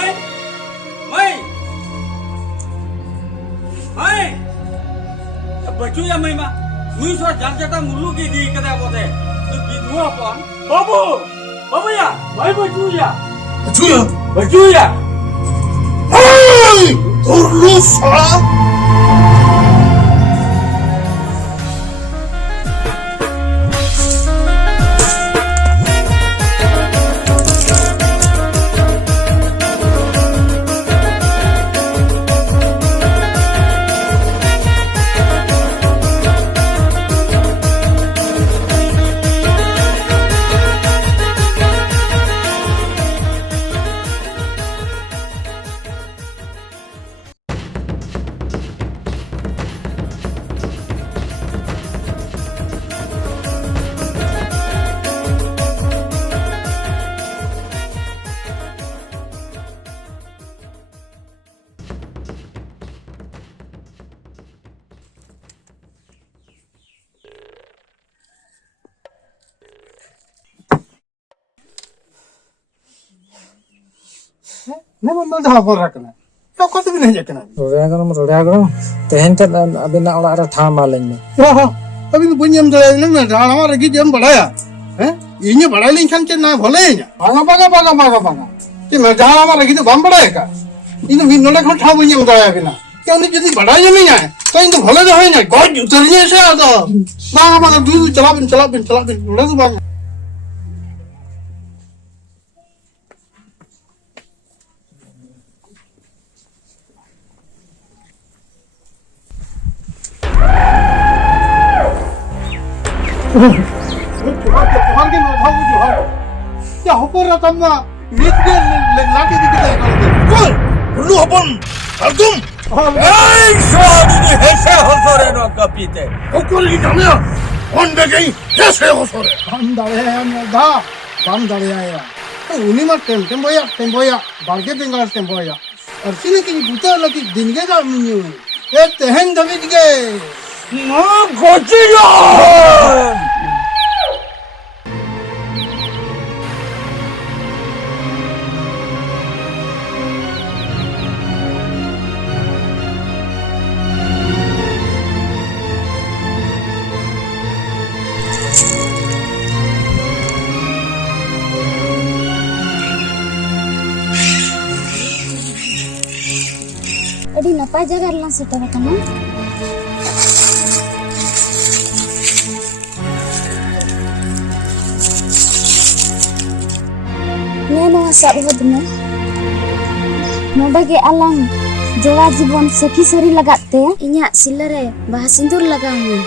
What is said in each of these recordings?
Mai, Mai, Mai. Baju ya Mai mak. Musuh jangan mulu di kedai kote. Lebih dua pon. Babu, babu ya. Mai baju ya. Baju ya? Baju ya. Hai, terlusa. Memang dah apa rakna? Kau kau tu bina je kena. Roda tehen tet abina ola ada thama lain. Wah, अभी तो बुनियम जलाए ना ढाल हमारे की जम बढ़ाया हैं इन्हें बढ़ाई नहीं खान चलना भले ही भागा भागा भागा भागा भागा कि मैं ढाल हमारे की तो बम बढ़ाएगा इन्हें भी नोले खन ठा बुनियम जलाया बिना क्या उन्हें जितनी बढ़ाई नहीं है तो इन्हें भले जो है ना गॉड उतरने से आता भागा भागा दूध चला बिन नोले तो भागा Tuhan ke mau tahu Tuhan. Ya hopor ratam na meat के लाके दिखता है Kul, lu apun? Altum? Hey, sabi ni hese hosore no kapite. Kukul ni namanya. On begay, कैसे हो सोरे? हम दावे हैं हम दा हम दावे हैं तो उन्हीं में टेम्पोया बालके देंगे टेम्पोया और सीने की गुता लगी दिन के काम नहीं हुई ये तेहन दबी के No gochiyo. Adi napa jaga lang sa tara kana? Neno sa ubod mo. Nodage alang jowa jibon saki sari lagatte inya silare bahas sindur lagamu.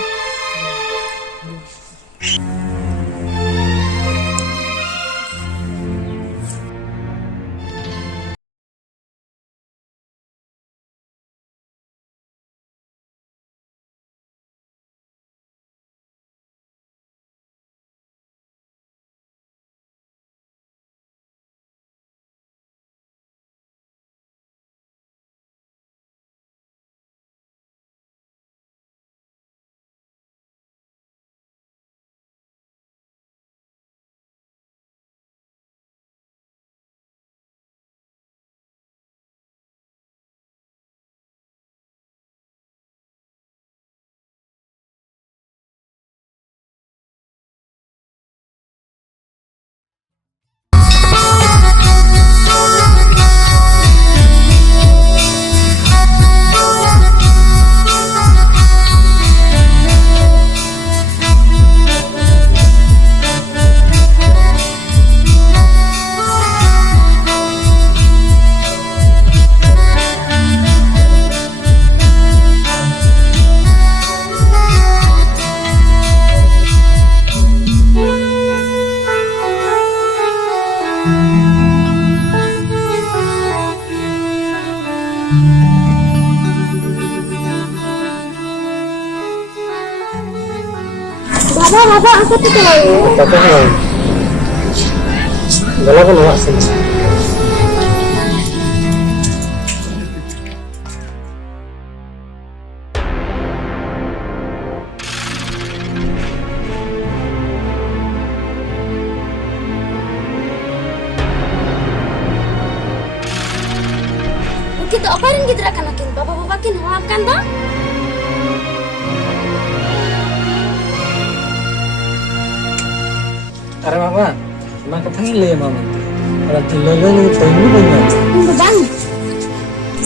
Baba, aku tuh tahu. Tapi kalau kan luas sih. okarin gidra kana kin baba kin hoam kan do Are mama, mak katang le mama. Ara tilale le tayu banya. Ung bang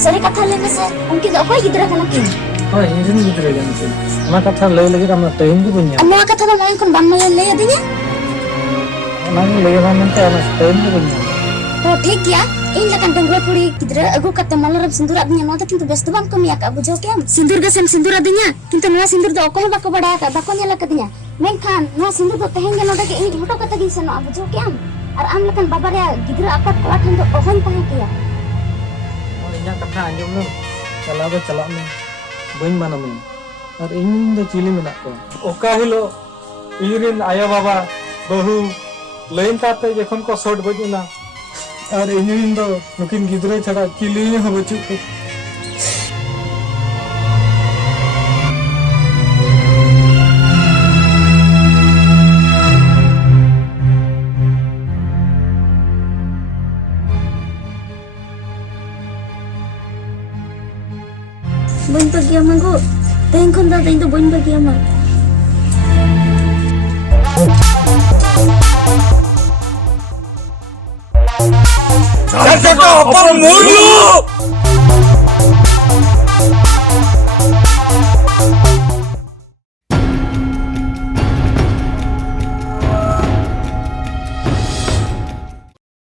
sari katha le na se unki do okoi gidra kana kin Oh, irin gidra gan se. Mak katang le lagi ramna tayu banya. amma katha do mai kon bang mai le adinya Nang le ramna ta ana tayu banya. तो ठीक KIA in लकन डंगरे पुड़ी किधर अगु कते मलरब सिंदूर आदि न किंतु बेस्त बाम कमिया का बुझो के सिंदूर गसम सिंदूर आदिnya किंतु नवा सिंदूर दो ओको बाको बड़ा का बाको नेला कदिnya मेनखान नवा सिंदूर दो तेहेंगे नोडे के इन होटो कते गिन सनो बुझो के और आम लकन बाबा रे गिदर आपत कोला ठन दो ओहन तहे KIA Oh, inya katha anjom lu. Chala me. Bany mana me. Ar inin do chili menak ko. Oka hilo irin aya baba bahu lain kate jekhon ko short bajuna. Ar inin do nukin gidre chhara chili ho bachu ko. बन pergi ama go teng kon da teng do bun pergi ama जार जटा अपन मुल्लू